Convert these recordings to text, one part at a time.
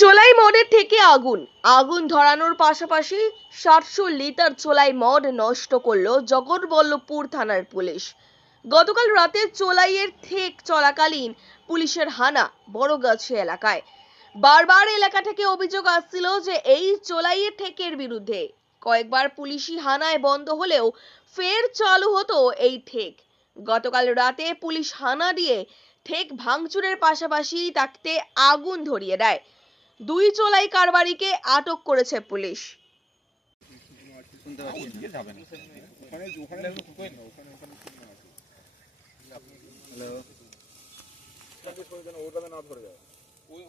চোলাই মদের থেকে আগুন ধরানোর পাশাপাশি 700 লিটার চোলাই মদ নষ্ট করলো জগৎবল্লভপুর থানার পুলিশ। গতকাল রাতে চোলাইয়ের ঠেক চলাকালীন পুলিশের হানা বড়গাছি এলাকায়। বারবার এলাকা থেকে অভিযোগ আসছিল যে এই চোলাইয়ের ঠেকের বিরুদ্ধে। কয়েকবার পুলিশি হানায় বন্ধ হলেও ফের চালু হতো এই ঠেক। গতকাল রাতে পুলিশ হানা দিয়ে ঠেক ভাঙচুরের পাশাপাশি তাতে আগুন ধরিয়ে দেয়। দুই চোলাই কারবারিকে আটক করেছে পুলিশ।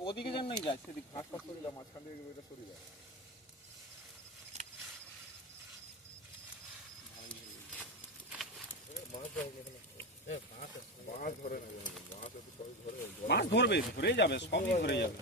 ওদিকে যেন নাই যায়, সেদিক ঘাস ফাস করে যায়, মাঝখান থেকে এটা সরে যায়। মাছ ধরবে, ধরে যাবে, সবই ধরে যাবে।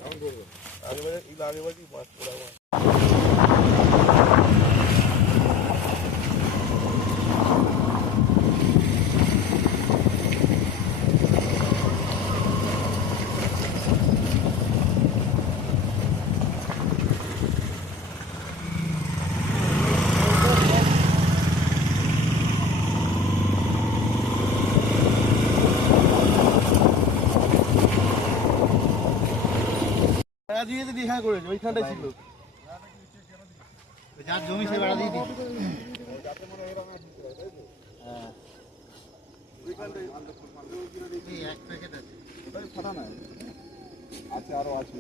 দেখা করেছে ওইখানটাই ছিল, যার জমি সে ভাড়া দিয়ে দিচ্ছে। এক প্যাকেট আছে, ওটাই ফাটা নাই, আছে আরো আছে।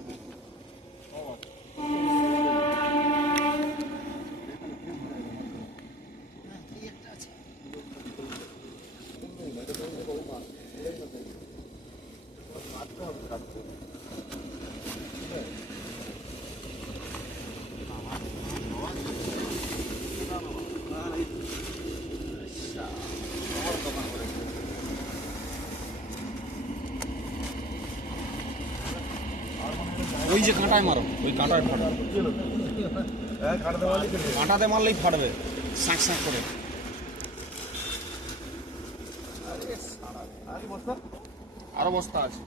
ওই যে কাঁটায় মারো, ওই কাঁটায় ফাটবে, কাঁটাতে মারলেই ফাটবে শাঁক শাঁক করে। আরো বস্তা আছে।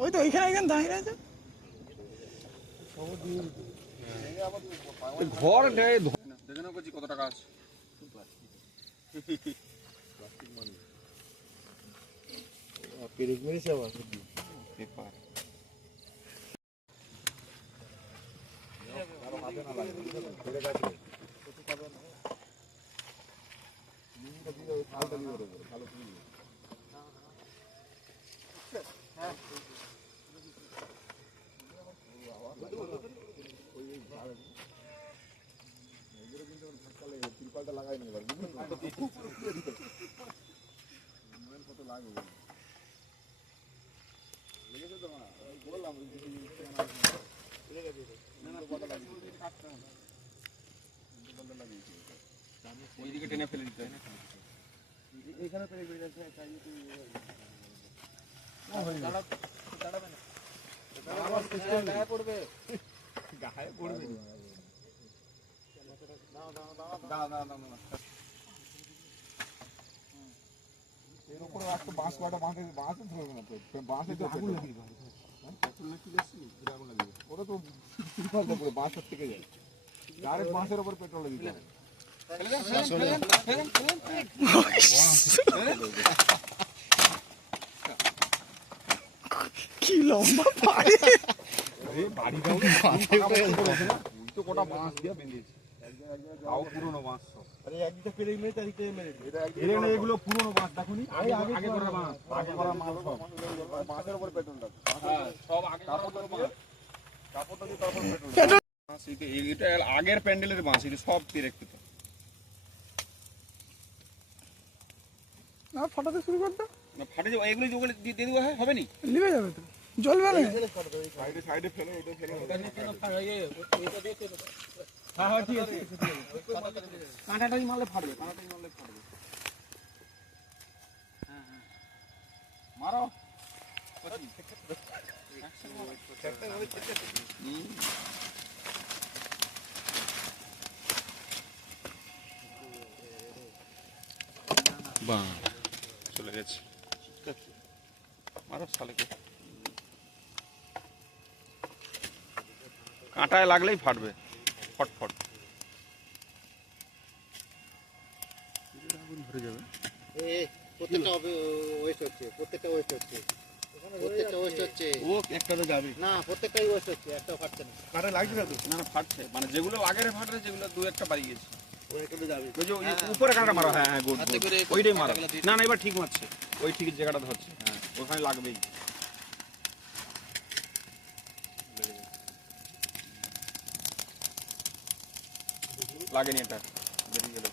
ওই তো ওইখানে দাঁড়িয়ে আছে ঘর দেখে নাও কত টাকা আছে। পেপার লাগাই নি কত লাগবে লেগেছে তো না, বললাম ওইদিকে টেনে ফেলে দিতে হয়। এইখানে পেরে বেরিয়ে যাচ্ছে, গায়ে পড়বে, গায়ে পড়বে। এর উপরে একটা বাঁশ কাটা, বাঁশে ধরবে না তো, বাঁশে তো আগুন লাগিয়ে দেবে। ওটা তো বাঁশের থেকে যায়, ডাইরেক্ট বাঁশের উপর পেট্রোল লাগিয়ে দেবে। কি লম্বা বাড়ি, বাড়িটাও তো কটা বাঁশ দিয়ে বেঁধেছে, তাও পুরোনো বাঁশ সব। আরে একদিকে পেরে মেরে তারিখে মেরে এগুলো পুরোনো বাঁশ, দেখুনি আগে করা বাঁশ, আগে করা মাল সব বাঁশের উপর পেট্রোল লাগে। হ্যাঁ, সব আগে কাপড়টা দিয়ে তারপর পেট্রোল। এটা আগের প্যান্ডেলের বাঁশ, এটা সব পেরেকৃত। না ফাটাতে শুরু করতে না ফাটে যাবে, এগুলো ওগুলো দিয়ে দেওয়া হবে নি, লিভে যাবে তো, জ্বলবে না। সাইডে সাইডে ফেলে, এটা ফেলে। হ্যাঁ হ্যাঁ ঠিক আছে, কাঁটাটাই মারলে ফাটবে, কাঁটাটাই মারলে ফাটবে। হ্যাঁ হ্যাঁ মারো। চলে গেছে মারো শালেকে। কাঁটায় লাগলেই ফাটবে ফটফট। ধরে যাবে। প্রত্যেকটা ওয়েস্ট হচ্ছে, প্রত্যেকটা ওয়েস্ট হচ্ছে, প্রত্যেকটা ওয়েস্ট হচ্ছে। ও একটাতে যাবে না, প্রত্যেকটাই ওয়েস্ট হচ্ছে, একটাও ফাটছে না। কাঁটায় লাগছে না তো? না না ফাটছে, মানে যেগুলো আগের ফাটছে, যেগুলো দু একটা বাড়ি গেছে। ওই যে ওই উপরে কাঁটা মারো, হ্যাঁ হ্যাঁ গুড, ওইটাই মারো। না না এবার ঠিক মারছে, ওই ঠিক জায়গাটা ধরছে, হ্যাঁ ওখানে লাগবেই। লাগেনি, এটা বেরিয়ে গেল।